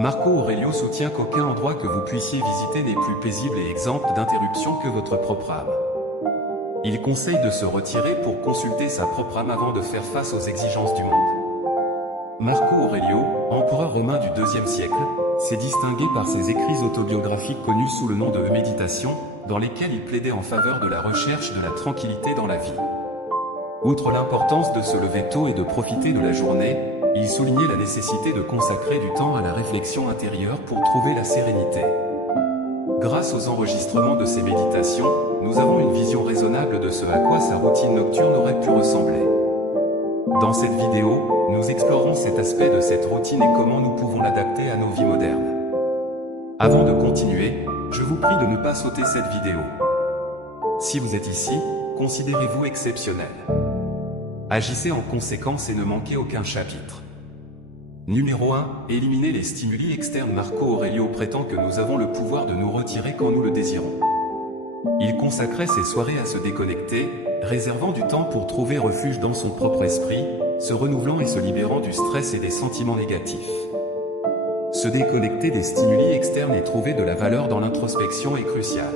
Marco Aurelio soutient qu'aucun endroit que vous puissiez visiter n'est plus paisible et exempt d'interruption que votre propre âme. Il conseille de se retirer pour consulter sa propre âme avant de faire face aux exigences du monde. Marco Aurelio, empereur romain du IIe siècle, s'est distingué par ses écrits autobiographiques connus sous le nom de Méditations, dans lesquels il plaidait en faveur de la recherche de la tranquillité dans la vie. Outre l'importance de se lever tôt et de profiter de la journée, il soulignait la nécessité de consacrer du temps à la réflexion intérieure pour trouver la sérénité. Grâce aux enregistrements de ses méditations, nous avons une vision raisonnable de ce à quoi sa routine nocturne aurait pu ressembler. Dans cette vidéo, nous explorerons cet aspect de cette routine et comment nous pouvons l'adapter à nos vies modernes. Avant de continuer, je vous prie de ne pas sauter cette vidéo. Si vous êtes ici, considérez-vous exceptionnel. Agissez en conséquence et ne manquez aucun chapitre. Numéro 1. Éliminer les stimuli externes. Marco Aurelio prétend que nous avons le pouvoir de nous retirer quand nous le désirons. Il consacrait ses soirées à se déconnecter, réservant du temps pour trouver refuge dans son propre esprit, se renouvelant et se libérant du stress et des sentiments négatifs. Se déconnecter des stimuli externes et trouver de la valeur dans l'introspection est crucial.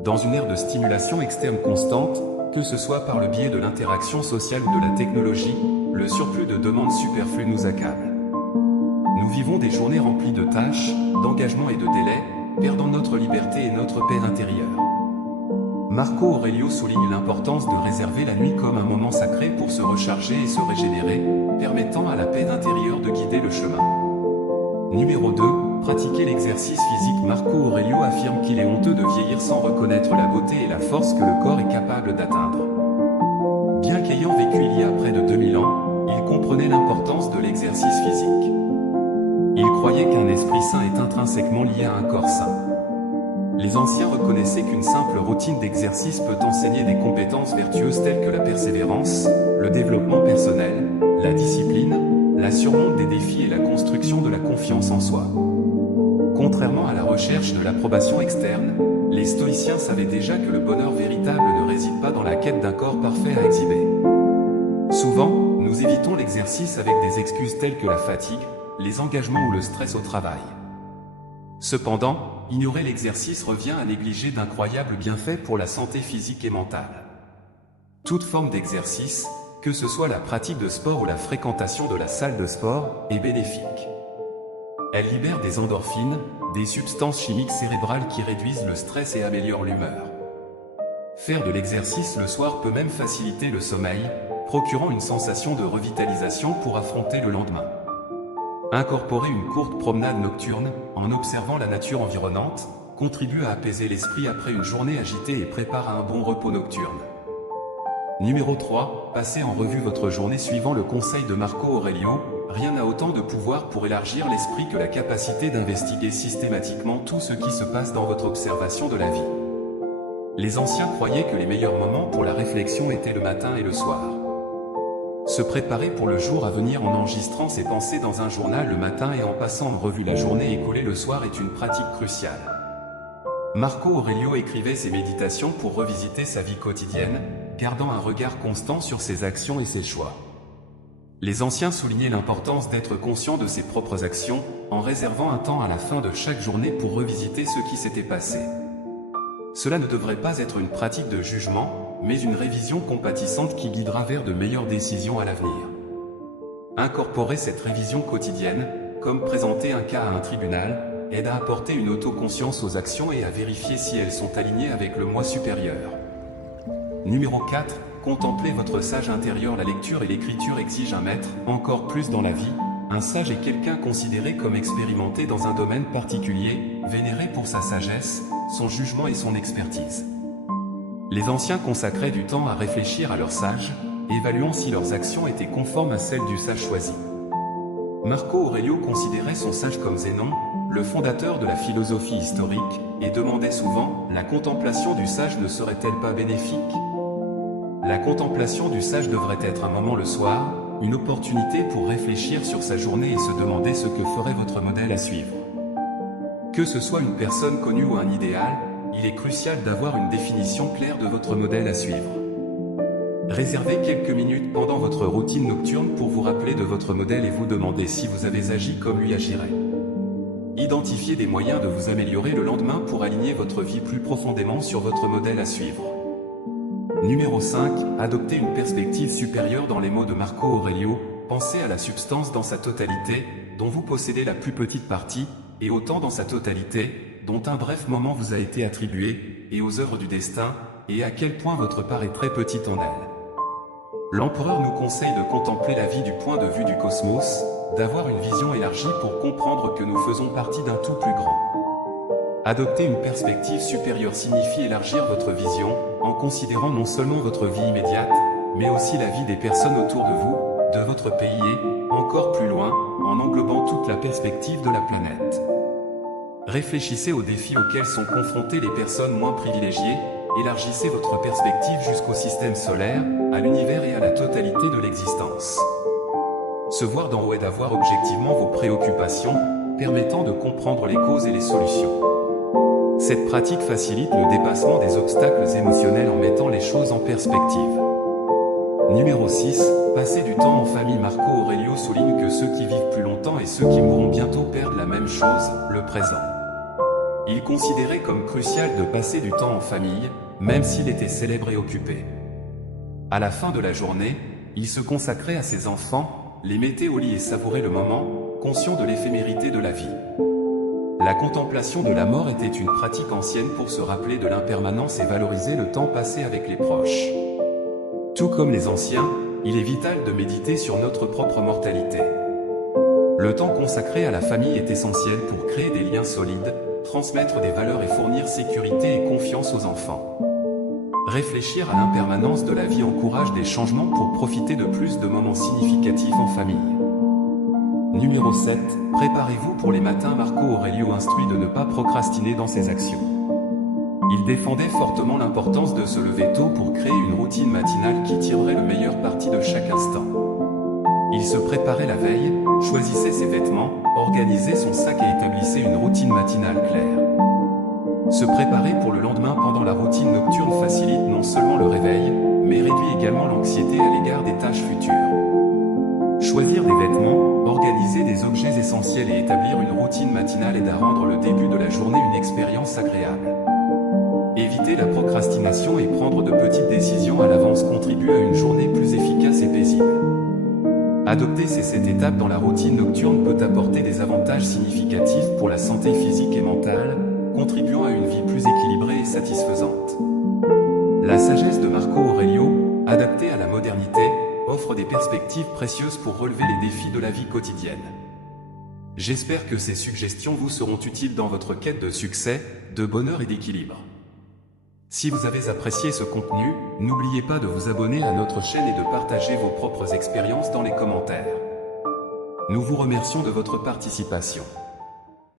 Dans une ère de stimulation externe constante, que ce soit par le biais de l'interaction sociale ou de la technologie, le surplus de demandes superflues nous accable. Nous vivons des journées remplies de tâches, d'engagements et de délais, perdant notre liberté et notre paix intérieure. Marco Aurelio souligne l'importance de réserver la nuit comme un moment sacré pour se recharger et se régénérer, permettant à la paix intérieure de guider le chemin. Numéro 2. Pratiquer l'exercice physique. Marco Aurelio affirme qu'il est honteux de vieillir sans reconnaître la beauté et la force que le corps est capable d'atteindre. Bien qu'ayant vécu il y a près de 2000 ans, il comprenait l'importance de l'exercice physique. Il croyait qu'un esprit sain est intrinsèquement lié à un corps sain. Les anciens reconnaissaient qu'une simple routine d'exercice peut enseigner des compétences vertueuses telles que la persévérance, le développement personnel, la discipline, la surmonte des défis et la construction de la confiance en soi. Contrairement à la recherche de l'approbation externe, les stoïciens savaient déjà que le bonheur véritable ne réside pas dans la quête d'un corps parfait à exhiber. Souvent, nous évitons l'exercice avec des excuses telles que la fatigue, les engagements ou le stress au travail. Cependant, ignorer l'exercice revient à négliger d'incroyables bienfaits pour la santé physique et mentale. Toute forme d'exercice, que ce soit la pratique de sport ou la fréquentation de la salle de sport, est bénéfique. Elle libère des endorphines, des substances chimiques cérébrales qui réduisent le stress et améliorent l'humeur. Faire de l'exercice le soir peut même faciliter le sommeil, procurant une sensation de revitalisation pour affronter le lendemain. Incorporer une courte promenade nocturne, en observant la nature environnante, contribue à apaiser l'esprit après une journée agitée et prépare à un bon repos nocturne. Numéro 3. Passez en revue votre journée. Suivant le conseil de Marco Aurelio, rien n'a autant de pouvoir pour élargir l'esprit que la capacité d'investiguer systématiquement tout ce qui se passe dans votre observation de la vie. Les anciens croyaient que les meilleurs moments pour la réflexion étaient le matin et le soir. Se préparer pour le jour à venir en enregistrant ses pensées dans un journal le matin et en passant en revue la journée écoulée le soir est une pratique cruciale. Marco Aurelio écrivait ses méditations pour revisiter sa vie quotidienne, gardant un regard constant sur ses actions et ses choix. Les anciens soulignaient l'importance d'être conscient de ses propres actions, en réservant un temps à la fin de chaque journée pour revisiter ce qui s'était passé. Cela ne devrait pas être une pratique de jugement, mais une révision compatissante qui guidera vers de meilleures décisions à l'avenir. Incorporer cette révision quotidienne, comme présenter un cas à un tribunal, aide à apporter une autoconscience aux actions et à vérifier si elles sont alignées avec le moi supérieur. Numéro 4. Contemplez votre sage intérieur. La lecture et l'écriture exigent un maître, encore plus dans la vie. Un sage est quelqu'un considéré comme expérimenté dans un domaine particulier, vénéré pour sa sagesse, son jugement et son expertise. Les anciens consacraient du temps à réfléchir à leurs sages, évaluant si leurs actions étaient conformes à celles du sage choisi. Marco Aurelio considérait son sage comme Zénon, le fondateur de la philosophie historique, et demandait souvent, la contemplation du sage ne serait-elle pas bénéfique ? La contemplation du sage devrait être un moment le soir, une opportunité pour réfléchir sur sa journée et se demander ce que ferait votre modèle à suivre. Que ce soit une personne connue ou un idéal, il est crucial d'avoir une définition claire de votre modèle à suivre. Réservez quelques minutes pendant votre routine nocturne pour vous rappeler de votre modèle et vous demander si vous avez agi comme lui agirait. Identifiez des moyens de vous améliorer le lendemain pour aligner votre vie plus profondément sur votre modèle à suivre. Numéro 5. Adoptez une perspective supérieure. Dans les mots de Marco Aurelio, pensez à la substance dans sa totalité, dont vous possédez la plus petite partie, et au temps dans sa totalité, dont un bref moment vous a été attribué, et aux œuvres du destin, et à quel point votre part est très petite en elle. L'empereur nous conseille de contempler la vie du point de vue du cosmos, d'avoir une vision élargie pour comprendre que nous faisons partie d'un tout plus grand. Adopter une perspective supérieure signifie élargir votre vision, en considérant non seulement votre vie immédiate, mais aussi la vie des personnes autour de vous, de votre pays et, encore plus loin, en englobant toute la perspective de la planète. Réfléchissez aux défis auxquels sont confrontées les personnes moins privilégiées, élargissez votre perspective jusqu'au système solaire, à l'univers et à la totalité de l'existence. Se voir d'en haut est d'avoir objectivement vos préoccupations, permettant de comprendre les causes et les solutions. Cette pratique facilite le dépassement des obstacles émotionnels en mettant les choses en perspective. Numéro 6. Passer du temps en famille. Marco Aurelio souligne que ceux qui vivent plus longtemps et ceux qui mourront bientôt perdent la même chose, le présent. Il considérait comme crucial de passer du temps en famille, même s'il était célèbre et occupé. À la fin de la journée, il se consacrait à ses enfants, les mettait au lit et savourait le moment, conscient de l'éphémérité de la vie. La contemplation de la mort était une pratique ancienne pour se rappeler de l'impermanence et valoriser le temps passé avec les proches. Tout comme les anciens, il est vital de méditer sur notre propre mortalité. Le temps consacré à la famille est essentiel pour créer des liens solides, transmettre des valeurs et fournir sécurité et confiance aux enfants. Réfléchir à l'impermanence de la vie encourage des changements pour profiter de plus de moments significatifs en famille. Numéro 7. Préparez-vous pour les matins. Marco Aurelio instruit de ne pas procrastiner dans ses actions. Il défendait fortement l'importance de se lever tôt pour créer une routine matinale qui tirerait le meilleur parti de chaque instant. Il se préparait la veille, choisissait ses vêtements, organisait son sac et établissait une routine matinale claire. Se préparer pour le lendemain pendant la routine nocturne facilite non seulement le réveil, mais réduit également l'anxiété à l'égard des tâches futures. Choisir des vêtements, organiser des objets essentiels et établir une routine matinale aide à rendre le début de la journée une expérience agréable. Éviter la procrastination et prendre de petites décisions à l'avance contribue à une journée plus efficace et paisible. Adopter ces 7 étapes dans la routine nocturne peut apporter des avantages significatifs pour la santé physique et mentale, contribuant à une vie plus équilibrée et satisfaisante. La sagesse de Marco Aurelio, adaptée à la modernité, offre des perspectives précieuses pour relever les défis de la vie quotidienne. J'espère que ces suggestions vous seront utiles dans votre quête de succès, de bonheur et d'équilibre. Si vous avez apprécié ce contenu, n'oubliez pas de vous abonner à notre chaîne et de partager vos propres expériences dans les commentaires. Nous vous remercions de votre participation.